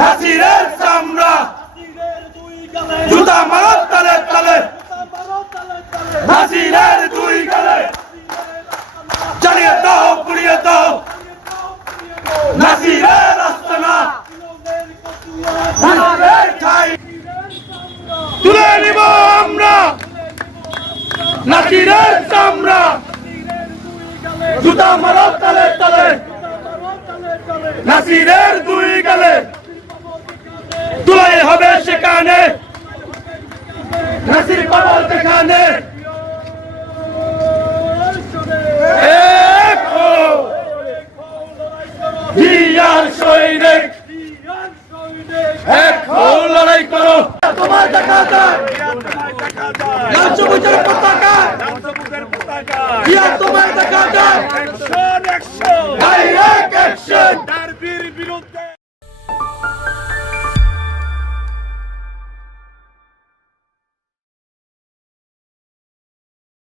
নাসিরের চামড়া জুতা মারো তালে তালে নাসিরের দুই গালে জ্বালিয়ে দাও পুড়িয়ে দাও নাসিরের আস্তানা নাসিরের ঠাই তুলে নিব আমরা নাসিরের চামড়া জুতা মারো তালে তালে নাসিরের দুই গালে তুলাই হবে সেখানে নাসির পাগল দেখানে জিয়ার সৈনিক এক হও লড়াই করো তোমার দেখা যায় লাল সবুজের পতাকা জিয়া তোমার দেখা যায়